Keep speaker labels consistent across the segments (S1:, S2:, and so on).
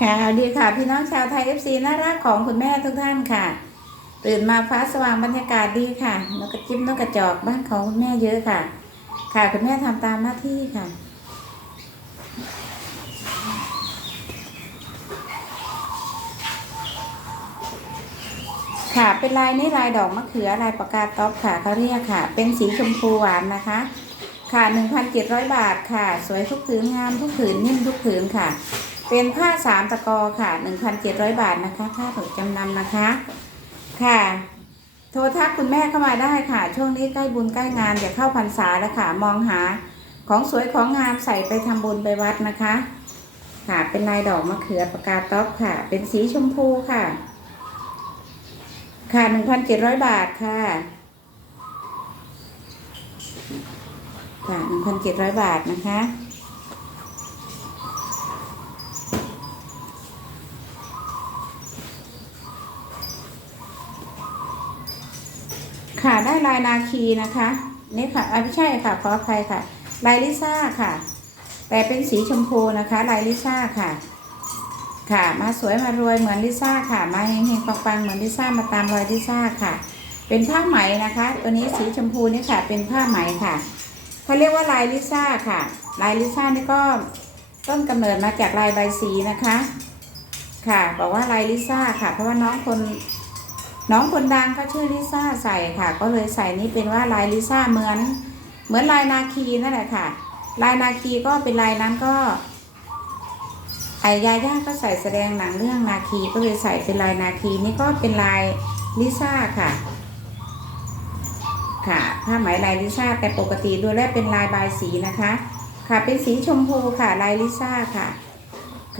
S1: ค่ะดีค่ะ พี่น้องชาวไทย FC น่ารักของคุณแม่ทุกท่านค่ะ ตื่นมาฟ้าสว่างบรรยากาศดีค่ะนกกระจิบนกกระจอกบ้านของคุณแม่เยอะค่ะ ค่ะคุณแม่ทำตามหน้าที่ค่ะค่ะเป็นลายนี้ลายดอกมะเขือลายปากกาต๊อปค่ะเขาเรียกค่ะ เป็นสีชมพูหวานนะคะ ค่ะ 1,700 บาทค่ะ สวยทุกผืนงามทุกผืนนิ่มทุกผืนค่ะ เป็นผ้าสามตะกอค่ะ1,700บาทนะคะค่าถูกจำนำนะคะ ค่ะ โทรทักคุณแม่เข้ามาได้ค่ะ ช่วงนี้ใกล้บุญใกล้งานอย่าเข้าพรรษาแล้วค่ะ มองหาของสวยของงามใส่ไปทำบุญไปวัดนะคะ ค่ะ เป็นลายดอกมะเขือปากกาต๊อปค่ะ เป็นสีชมพูค่ะ ค่ะ1,700บาทค่ะค่ะ1,700บาทนะคะ ค่ะได้ลายนาคีนะคะนี่ค่ะอะไม่ใช่ค่ะขออภัยค่ะ ลายลิซ่าค่ะ แต่เป็นสีชมพูนะคะ ลายลิซ่าค่ะ ค่ะ มาสวยมารวยเหมือนลิซ่าค่ะ มาเฮงๆปังๆเหมือนลิซ่ามาตามรอยลิซ่าค่ะ เป็นผ้าไหมนะคะ ตัวนี้สีชมพูนี่ค่ะ เป็นผ้าไหมค่ะเขาเรียกว่าลายลิซ่าค่ะ ลายลิซ่านี่ก็ต้นกำเนิดมาจากลายใบสีนะคะ ค่ะ บอกว่าลายลิซ่าค่ะ เพราะว่าน้องคน น้องคนดังเขาชื่อลิซ่าใส่ค่ะ ก็เลยใส่นี้เป็นว่าลายลิซ่าเหมือน เหมือนลายนาคีนั่นแหละค่ะ ลายนาคีก็เป็นลายนั้นก็ไอยาย่าก็ใส่แสดงหนังเรื่องนาคีก็เลยใส่เป็นลายนาคีนี่ก็เป็นลายลิซ่าค่ะ ค่ะผ้าไหมลายลิซ่าแต่ปกติดูแล้วเป็นลายบายสีนะคะ ค่ะเป็นสีชมพูค่ะลายลิซ่าค่ะ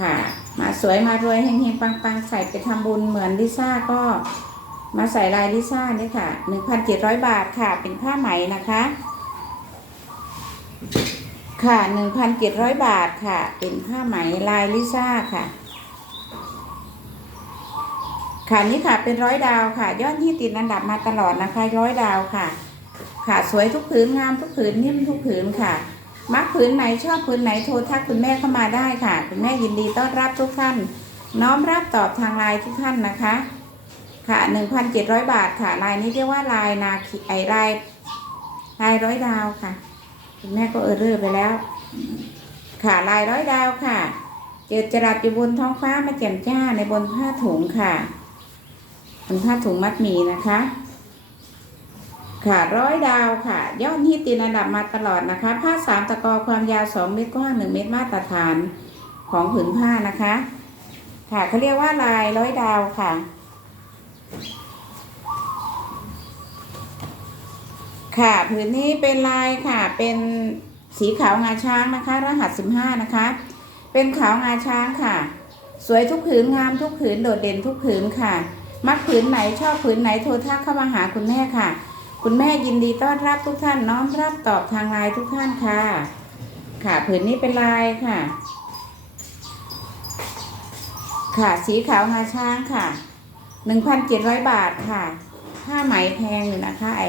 S1: ค่ะ มาสวยมารวยเฮงๆปังๆใส่ไปทำบุญเหมือนลิซ่าก็ มาใส่ลายลิซ่าเนี่ยค่ะ 1,700 บาทค่ะ เป็นผ้าไหมนะคะ ค่ะ 1,700 บาทค่ะ เป็นผ้าไหมลายลิซ่าค่ะ ค่ะนี่ค่ะ เป็นร้อยดาวค่ะ ยอดที่ติดอันดับมาตลอดนะคะ ร้อยดาวค่ะ ค่ะ สวยทุกผืน งามทุกผืน นิ่มทุกผืนค่ะ มักผืนไหนชอบผืนไหนโทรทักคุณแม่เข้ามาได้ค่ะ คุณแม่ยินดีต้อนรับทุกท่าน น้อมรับตอบทางไลน์ทุกท่านนะคะ ค่ะ 1,700 บาทค่ะ ลายนี้เรียกว่าลายนาคีไอลายลายร้อยดาวค่ะคุณแม่ก็เออเร่อไปแล้ว ค่ะลายร้อยดาวค่ะ เจิดจรัสอยู่บนท้องฟ้ามาแจ่มจ้าในบนผ้าถุงค่ะบนผ้าถุงมัดหมี่นะคะ ค่ะร้อยดาวค่ะ ยอดที่ติดอันดับมาตลอดนะคะ ผ้าสามตะกอความยาวสองเมตรกว้างหนึ่งเมตรมาตรฐานของผืนผ้านะคะ ค่ะเขาเรียกว่าลายร้อยดาวค่ะ ค่ะผืนนี้เป็นลายค่ะ เป็นสีขาวงาช้างนะคะ รหัสสิบห้านะคะ เป็นขาวงาช้างค่ะ สวยทุกผืนงามทุกผืนโดดเด่นทุกผืนค่ะ มักผืนไหนชอบผืนไหนโทรทักเข้ามาหาคุณแม่ค่ะ คุณแม่ยินดีต้อนรับทุกท่านน้อมรับตอบทางไลน์ทุกท่านค่ะ ค่ะผืนนี้เป็นลายค่ะ ค่ะสีขาวงาช้างค่ะ หนึ่งพันเจ็ดร้อยบาทค่ะ ผ้าไหมแพงอยู่นะคะ ไอ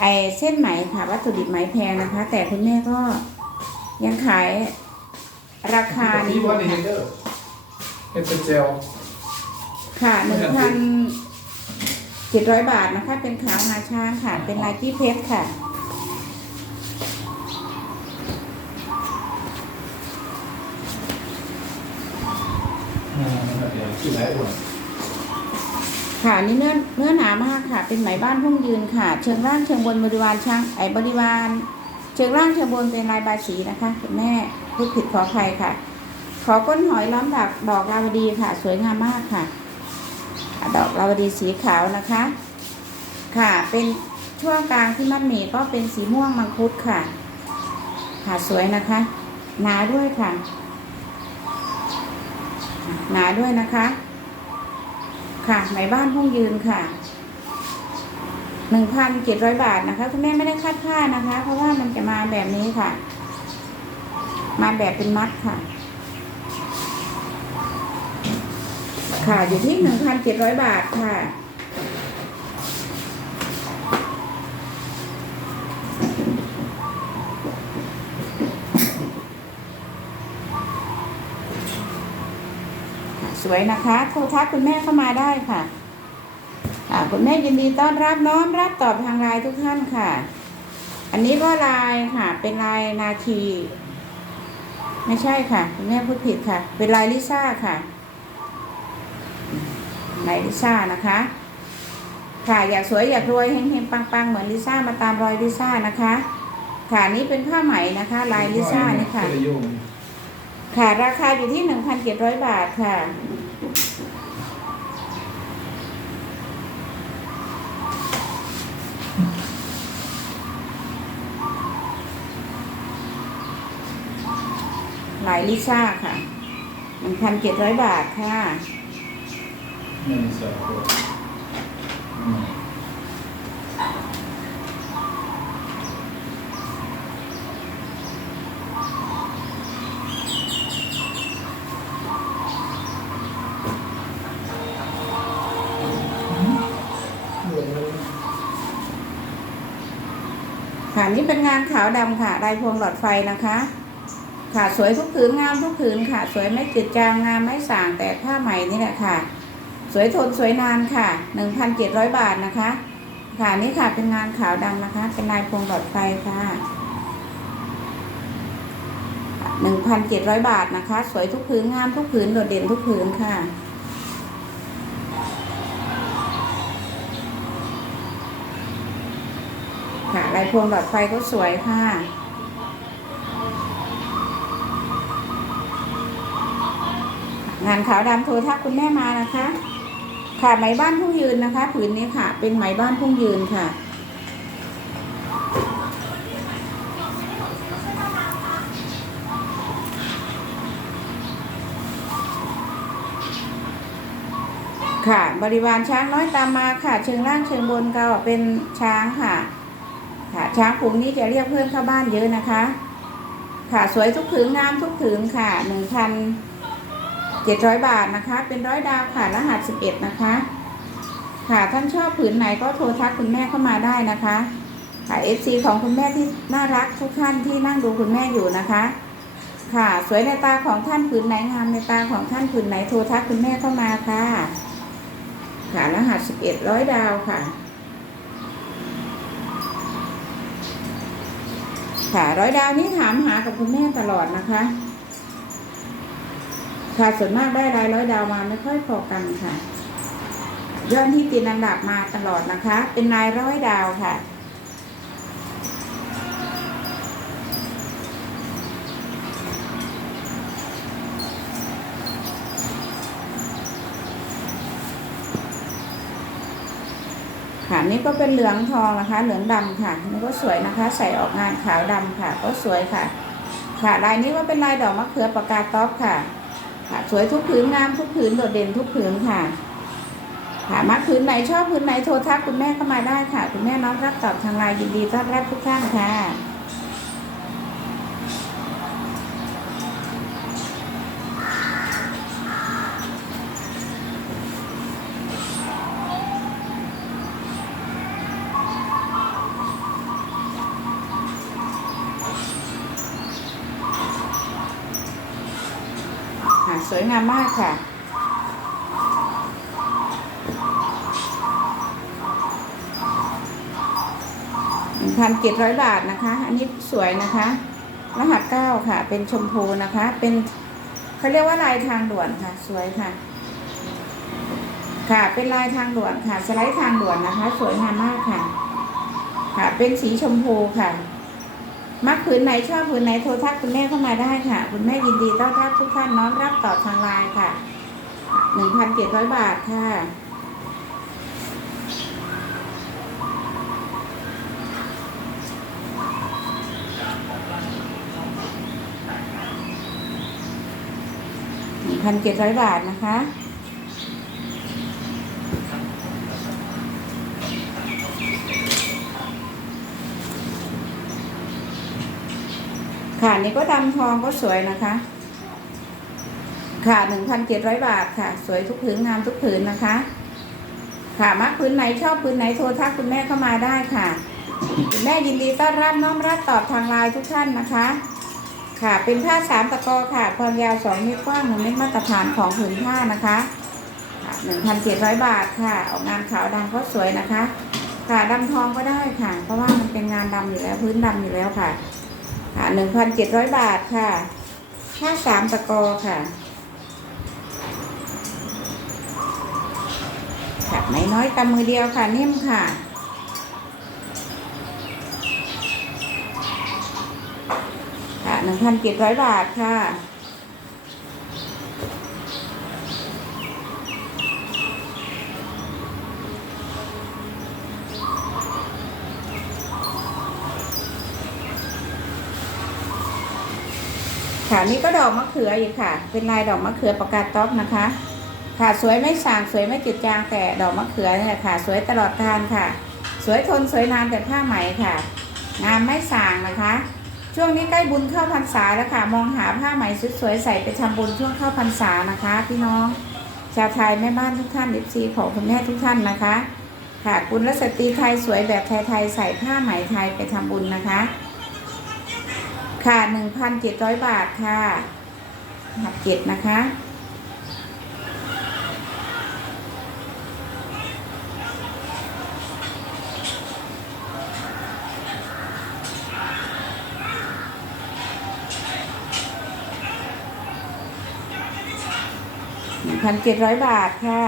S1: ไอเส้นไหมค่ะ วัตถุดิบไหมแพงนะคะ แต่คุณแม่ก็ยังขายราคานี้
S2: ที่
S1: อยู่
S2: ว่าในเฮ
S1: ค่ะ
S2: ดเดอร์เป็นเจล
S1: ค่ะหนึ่งพันเจ็ดร้อยบาทนะคะ เป็นขาวงาช้างค่ะ เป็นลายกี้เพชรค่ะ
S2: ที่ไหนอุ่น
S1: ค่ะนี่เนื้อเนื้อหนามากค่ะ เป็นไหมบ้านพุ่งยืนค่ะ เชิงร่างเชิงบนบริวารช้างไอบริวารเชิงร่างเชิงบนเป็นลายบาสีนะคะคุณแม่พูดผิดขออภัยค่ะ ขอก้นหอยล้อมดอกดอกลาวดีค่ะ สวยงามมากค่ะ ดอกลาวดีสีขาวนะคะ ค่ะเป็นช่วงกลางที่มัดหมี่ก็เป็นสีม่วงมังคุดค่ะ ค่ะสวยนะคะหนาด้วยค่ะหนาด้วยนะคะ ค่ะไหมบ้านห้องยืนค่ะหนึ่งพันเจ็ดร้อยบาทนะคะคุณแม่ไม่ได้คาดค่านะคะ เพราะว่ามันจะมาแบบนี้ค่ะ มาแบบเป็นมัดค่ะ ค่ะอยู่ที่หนึ่งพันเจ็ดร้อยบาทค่ะ สวยนะคะโทรทัศน์คุณแม่เข้ามาได้ค่ะค่ะคุณแม่ยินดีต้อนรับน้อมรับตอบทางไลน์ทุกท่านค่ะ อันนี้ก็ไลน์ค่ะ เป็นไลน์นาที ไม่ใช่ค่ะ คุณแม่พูดผิดค่ะ เป็นไลน์ลิซ่าค่ะไลน์ลิซ่านะคะ ค่ะอยากสวยอยากรวยเฮงๆปังๆเหมือนลิซ่ามาตามรอยลิซ่านะคะค่ะนี่เป็นผ้าไหมนะคะลายลิซ่านี่ค่ะ
S2: เสื้อโยง
S1: ค่ะ ราคาอยู่ที่หนึ่งพันเจ็ดร้อยบาทค่ะายลิซ่าค่ะหนึ่งพันเจ็ดร้อยบาทค่ะ
S2: ไม่มีเสื้อโค้ทอืมเหมือนน
S1: ค่ะนี่เป็นงานขาวดำค่ะลายพวงหลอดไฟนะคะ ค่ะสวยทุกผืนงามทุกผืนค่ะ สวยไม่จืดจางงามไม่สางแต่ผ้าไหมนี่แหละค่ะ สวยทนสวยนานค่ะหนึ่งพันเจ็ดร้อยบาทนะคะ ค่ะนี่ค่ะเป็นงานขาวดำนะคะ เป็นลายพวงหลอดไฟค่ะหนึ่งพันเจ็ดร้อยบาทนะคะ สวยทุกผืนงามทุกผืนโดดเด่นทุกผืนค่ะค่ะลายพวงหลอดไฟก็สวยค่ะ งานขาวดำโทรทักคุณแม่มานะคะ ค่ะไหมบ้านพุ่งยืนนะคะ ผืนนี้ค่ะ เป็นไหมบ้านพุ่งยืนค่ะ ค่ะ บริวารช้างน้อยตามมาค่ะ เชิงล่างเชิงบนก็เป็นช้างค่ะ ค่ะ ช้างฝูงนี้จะเรียกเพื่อนเข้าบ้านเยอะนะคะ ค่ะสวยทุกผืนงามทุกผืนค่ะหนึ่งพัน เจ็ดร้อยบาทนะคะ เป็นร้อยดาวค่ะ รหัสสิบเอ็ดนะคะ ค่ะ ท่านชอบผืนไหนก็โทรทักคุณแม่เข้ามาได้นะคะ ค่ะเอฟซีของคุณแม่ที่น่ารักทุกท่านที่นั่งดูคุณแม่อยู่นะคะ ค่ะ สวยในตาของท่านผืนไหนงามในตาของท่านผืนไหนโทรทักคุณแม่เข้ามาค่ะ ค่ะ รหัสสิบเอ็ดร้อยดาวค่ะค่ะร้อยดาวนี้ถามหากับคุณแม่ตลอดนะคะ ค่ะส่วนมากได้รายร้อยดาวมาไม่ค่อยพอกันค่ะยอดที่ติดอันดับมาตลอดนะคะ เป็นนายร้อยดาวค่ะค่ะนี่ก็เป็นเหลืองทองนะคะ เหลืองดำค่ะนี่ก็สวยนะคะ ใส่ออกงานขาวดำค่ะ ก็สวยค่ะ ค่ะลายนี้ก็เป็นลายดอกมะเขือปากกาต๊อปค่ะ ค่ะ สวยทุกผืนงามทุกผืนโดดเด่นทุกผืนค่ะ ค่ะมักผืนไหนชอบผืนไหนโทรทักคุณแม่เข้ามาได้ค่ะ คุณแม่น้องรับตอบทางไลน์ยินดีต้อนรับทุกท่านค่ะ งามมากค่ะ พันเจ็ดร้อยบาทนะคะ อันนี้สวยนะคะ รหัสเก้าค่ะ เป็นชมพูนะคะ เป็นเขาเรียกว่าลายทางด่วนค่ะ สวยค่ะ ค่ะ เป็นลายทางด่วนค่ะ สไลด์ทางด่วนนะคะ สวยงามมากค่ะ ค่ะ เป็นสีชมพูค่ะ มักผืนไหนชอบผืนไหนโทรทักคุณแม่เข้ามาได้ค่ะ คุณแม่ยินดีต้อนรับทุกท่านน้อมรับตอบทางไลน์ค่ะหนึ่งพันเจ็ดร้อยบาทค่ะหนึ่งพันเจ็ดร้อยบาทนะคะ ค่ะนี่ก็ดำทองก็สวยนะคะ ค่ะหนึ่งพันเจ็ดร้อยบาทค่ะ สวยทุกผืนงามทุกผืนนะคะ ค่ะมักผืนไหนชอบผืนไหนโทรทักคุณแม่เข้ามาได้ค่ะคุณแม่ยินดีต้อนรับน้อมรับตอบทางไลน์ทุกท่านนะคะ ค่ะเป็นผ้าสามตะกอค่ะ ความยาวสองเมตรกว้างหนึ่งเมตรมาตรฐานของผืนผ้านะคะหนึ่งพันเจ็ดร้อยบาทค่ะ ออกงานขาวดำก็สวยนะคะ ค่ะดำทองก็ได้ค่ะ เพราะว่ามันเป็นงานดำอยู่แล้วพื้นดำอยู่แล้วค่ะ ค่ะหนึ่งพันเจ็ดร้อยบาทค่ะห้าสามตะกอค่ะขับไม่น้อยตำมือเดียวค่ะนิ่มค่ะค่ะหนึ่งพันเจ็ดร้อยบาทค่ะ ค่ะนี่ก็ดอกมะเขืออีกค่ะ เป็นลายดอกมะเขือประกาศต๊อกนะคะ ค่ะสวยไม่สางสวยไม่จืดจางแต่ดอกมะเขือเนี่ยค่ะ สวยตลอดการค่ะ สวยทนสวยนานแต่ผ้าไหมค่ะ งามไม่สางนะคะ ช่วงนี้ใกล้บุญเข้าพรรษาแล้วค่ะ มองหาผ้าไหมสวยๆใส่ไปทำบุญช่วงเข้าพรรษานะคะ พี่น้องชาวไทยแม่บ้านทุกท่านดิซีของคุณแม่ทุกท่านนะคะ ค่ะกุลสตรีไทยสวยแบบไทยๆใส่ผ้าไหมไทยไปทำบุญนะคะ ค่ะหนึ่งพันเจ็ดร้อยบาทค่ะหักเจ็ดนะคะหนึ่งพันเจ็ดร้อยบาทค่ะ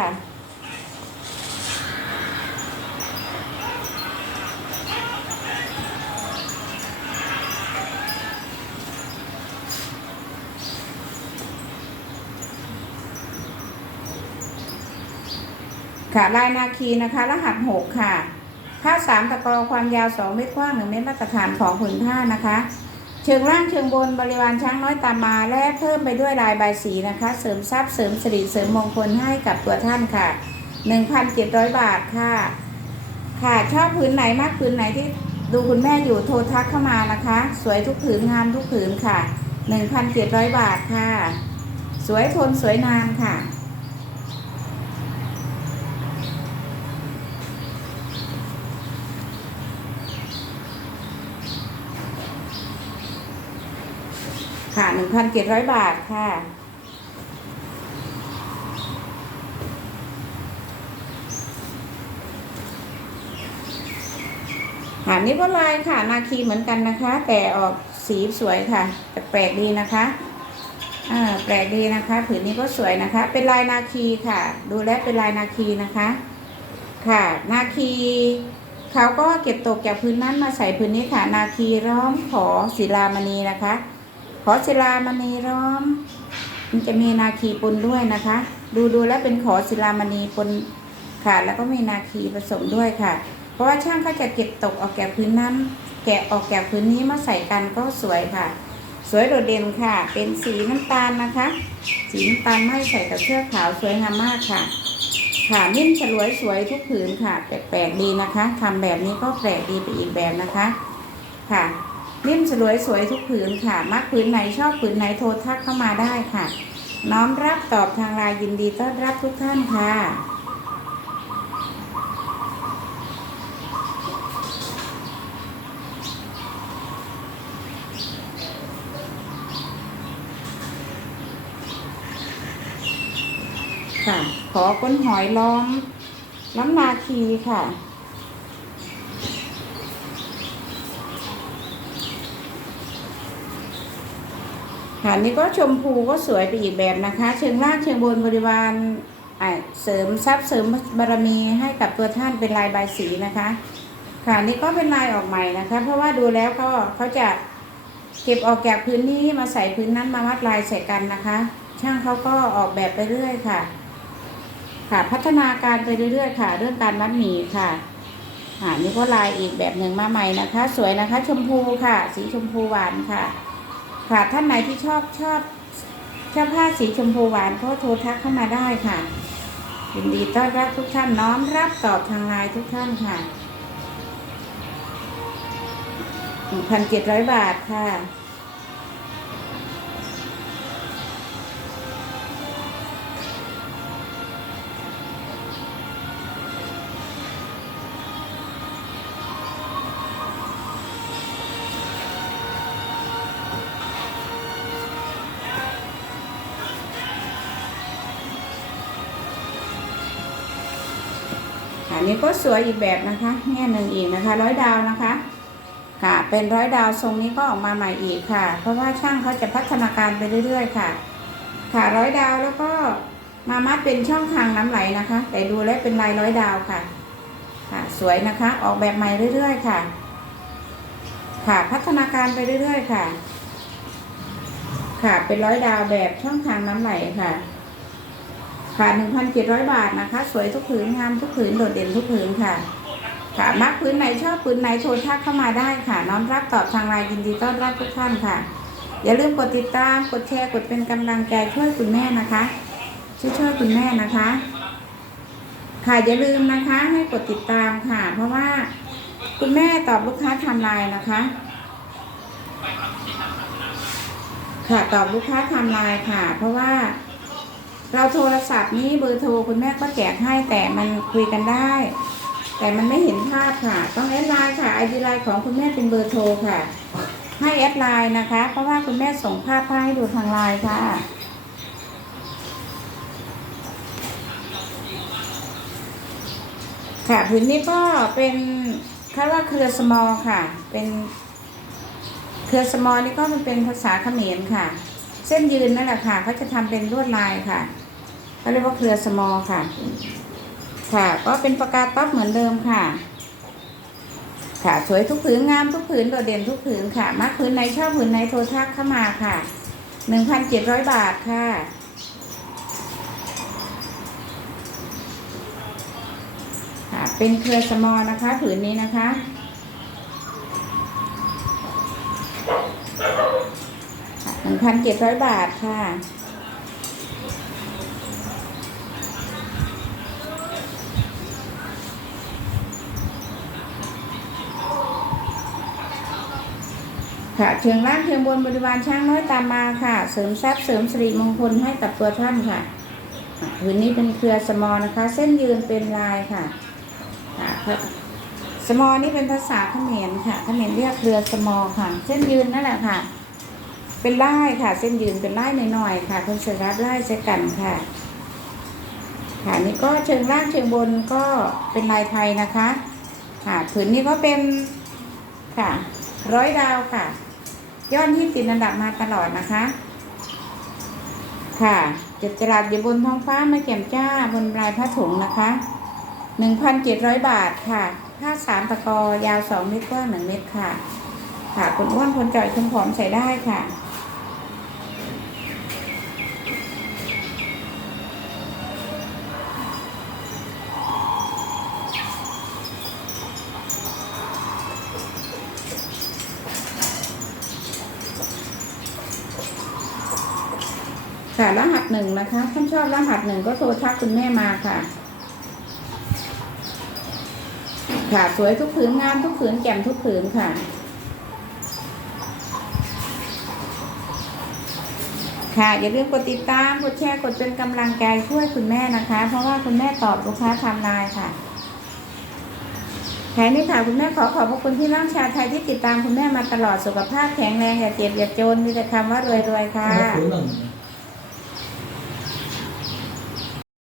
S1: ค่ะลายนาคีนะคะ รหัสหกค่ะผ้าสามตะกอความยาวสองเมตรกว้างหนึ่งเมตรมาตรฐานของผืนผ้านะคะ เชิงล่างเชิงบนบริวารช้างน้อยตามมาและเพิ่มไปด้วยลายใบสีนะคะ เสริมทรัพย์เสริมสิริเสริมมงคลให้กับตัวท่านค่ะ 1,700 บาทค่ะ ค่ะชอบผืนไหนมากผืนไหนที่ดูคุณแม่อยู่โทรทักเข้ามานะคะ สวยทุกผืนงามทุกผืนค่ะ 1,700 บาทค่ะ สวยทนสวยนานค่ะ ค่ะ1,700บาทค่ะค่ะนี่ก็ลายค่ะ นาคีเหมือนกันนะคะ แต่ออกสีสวยค่ะ แต่แปลกดีนะคะอ่าแปลกดีนะคะ ผืนนี้ก็สวยนะคะ เป็นลายนาคีค่ะ ดูแลวเป็นลายนาคีนะคะ ค่ะ นาคีเขาก็เก็บตกจากพื้นนั้นมาใส่พื้นนี้ค่ะ นาคีร้อมขอศิลามณีนะคะ อศิลามณีร้อม มันจะมีนาคีปนด้วยนะคะ ดูดูแล้วเป็นขอศิลามณีปนค่ะ แล้วก็มีนาคีผสมด้วยค่ะ เพราะว่าช่างเขาจะเก็บตกออกแก่พื้นนั้น แกะออกแก่พื้นนี้มาใส่กันก็สวยค่ะ สวยโดดเด่นค่ะ เป็นสีน้ำตาลนะคะ สีน้ำตาลไม่ใส่กับเสื้อขาวสวยงามมากค่ะค่ะนิ่มฉลวยสวยทุกผืนค่ะ แปลกๆดีนะคะทำแบบนี้ก็แปลกดีไปอีกแบบนะคะ ค่ะ นิ่มสลวยสวยทุกผืนค่ะ มักผืนไหนชอบผืนไหนโทรทักเข้ามาได้ค่ะ น้อมรับตอบทางไลน์ยินดีต้อนรับทุกท่านค่ะค่ะ ขอก้นหอยล้อมน้ำนาคีค่ะ ค่ะนี่ก็ชมพูก็สวยไปอีกแบบนะคะ เชิงล่างเชิงบนบริวารเสริมทรัพย์เสริมบารมีให้กับตัวท่านเป็นลายใบสีนะคะค่ะนี่ก็เป็นลายออกใหม่นะคะ เพราะว่าดูแล้วก็เขาจะเก็บออกจากพื้นนี้มาใส่พื้นนั้นมาวัดลายใส่กันนะคะ ช่างเขาก็ออกแบบไปเรื่อยค่ะ ค่ะพัฒนาการไปเรื่อยๆค่ะ เรื่องการมัดหมี่ค่ะอ่านี่ก็ลายอีกแบบหนึ่งมาใหม่นะคะ สวยนะคะ ชมพูค่ะ สีชมพูหวานค่ะ ค่ะท่านไหนที่ชอบชอบชอบผ้าสีชมพูหวานก็โทรทักเข้ามาได้ค่ะยินดีต้อนรับทุกท่านน้อมรับตอบทางไลน์ทุกท่านค่ะหนึ่งพันเจ็ดร้อยบาทค่ะ ก็สวยอีกแบบนะคะแง่หนึ่งอีกนะคะ ร้อยดาวนะคะค่ะ เป็นร้อยดาวทรงนี้ก็ออกมาใหม่อีกค่ะ เพราะว่าช่างเขาจะพัฒนาการไปเรื่อย ๆ ค่ะ ค่ะร้อยดาวแล้วก็มามัดเป็นช่องทางน้ำไหลนะคะ แต่ดูแล้วเป็นลายร้อยดาวค่ะ ค่ะ สวยนะคะ ออกแบบใหม่เรื่อย ๆ ค่ะ ค่ะพัฒนาการไปเรื่อย ๆ ค่ะ ค่ะเป็นร้อยดาวแบบช่องทางน้ำไหลค่ะ ค่ะหนึ่งพันเจ็ดร้อยบาทนะคะ สวยทุกผืนงามทุกผืนโดดเด่นทุกผืนค่ะ ค่ะมักผืนไหนชอบผืนไหนโทรทักเข้ามาได้ค่ะ น้อมรับตอบทางไลน์ยินดีต้อนรับทุกท่านค่ะ อย่าลืมกดติดตามกดแชร์กดเป็นกำลังใจช่วยคุณแม่นะคะ ช่วยช่วยคุณแม่นะคะ ค่ะอย่าลืมนะคะให้กดติดตามค่ะ เพราะว่าคุณแม่ตอบลูกค้าทำไลน์นะคะค่ะตอบลูกค้าทำไลน์ค่ะ เพราะว่า เราโทรศัพท์นี้เบอร์โทรคุณแม่ก็แจกให้แต่มันคุยกันได้ แต่มันไม่เห็นภาพค่ะ ต้องแอดไลน์ค่ะไอดีไลน์ของคุณแม่เป็นเบอร์โทรค่ะ ให้แอดไลน์นะคะ เพราะว่าคุณแม่ส่งภาพให้ดูทางไลน์ค่ะค่ะผืนนี้ก็เป็นคาดว่าเครือสมอลค่ะ เป็นเครือสมอลนี่ก็มันเป็นภาษาเขมรค่ะ เส้นยืนนั่นแหละค่ะเขาจะทำเป็นลวดลายค่ะเขาเรียกว่าเครือสมอค่ะ ค่ะ ก็เป็นประกาศต๊อปเหมือนเดิมค่ะ ค่ะ สวยทุกผืนงามทุกผืนโดดเด่นทุกผืนค่ะมักผืนไหนชอบผืนไหนโทรทักเข้ามาค่ะหนึ่งพันเจ็ดร้อยบาทค่ะค่ะเป็นเครือสมอนะคะ ผืนนี้นะคะ นึ่งพันเจ็ดร้อยบาทค่ะ ค่ะเชิงล่างเชิงบนบริวารช่างน้อยตามมาค่ะ เสริมทรัพย์เสริมสิริมงคลให้กับตัวท่านค่ะอะผืนนี้เป็นเครือสมอลนะคะ เส้นยืนเป็นลายค่ะค่ะสมอลนี่เป็นภาษาเขมรค่ะเขมรเรียกเครือสมอลค่ะ เส้นยืนนั่นแหละค่ะ เป็นลายค่ะ เส้นยืนเป็นลายหน่อยๆค่ะคนเสรับลายเสกันค่ะ ค่ะนี่ก็เชิงล่างเชิงบนก็เป็นลายไทยนะคะ ค่ะผืนนี้ก็เป็นค่ะ ร้อยดาวค่ะ ยอดที่ติดอันดับมาตลอดนะคะ ค่ะจัดจรัสอยู่บนท้องฟ้าม่แก่มจ้าบนลายผ้าถุงนะคะหนึ่งพันเจ็ดร้อยบาทค่ะผ้าสามตะกอยาวสองเมตรกว้างหนึ่งเมตรค่ะ ค่ะคนอ้วนคนจ่อยคนผอมใส่ได้ค่ะ ค่ะรหัสหนึ่งนะคะท่านชอบรหัสหนึ่งก็โทรทักคุณแม่มาค่ะ ค่ะสวยทุกผืนงามทุกผืนแจ่มทุกผืนค่ะค่ะอย่าลืมกดติดตามกดแชร์กดเป็นกำลังใจช่วยคุณแม่นะคะ เพราะว่าคุณแม่ตอบลูกค้าทำลน์ค่ะแค่นี้ค่ะคุณแม่ขอขอบพระคุณที่น้องชาวไทยที่ติดตามคุณแม่มาตลอดสุขภาพแข็งแรงอย่าเจ็บอย่าจนมีแต่คำว่ารวยๆค่ะ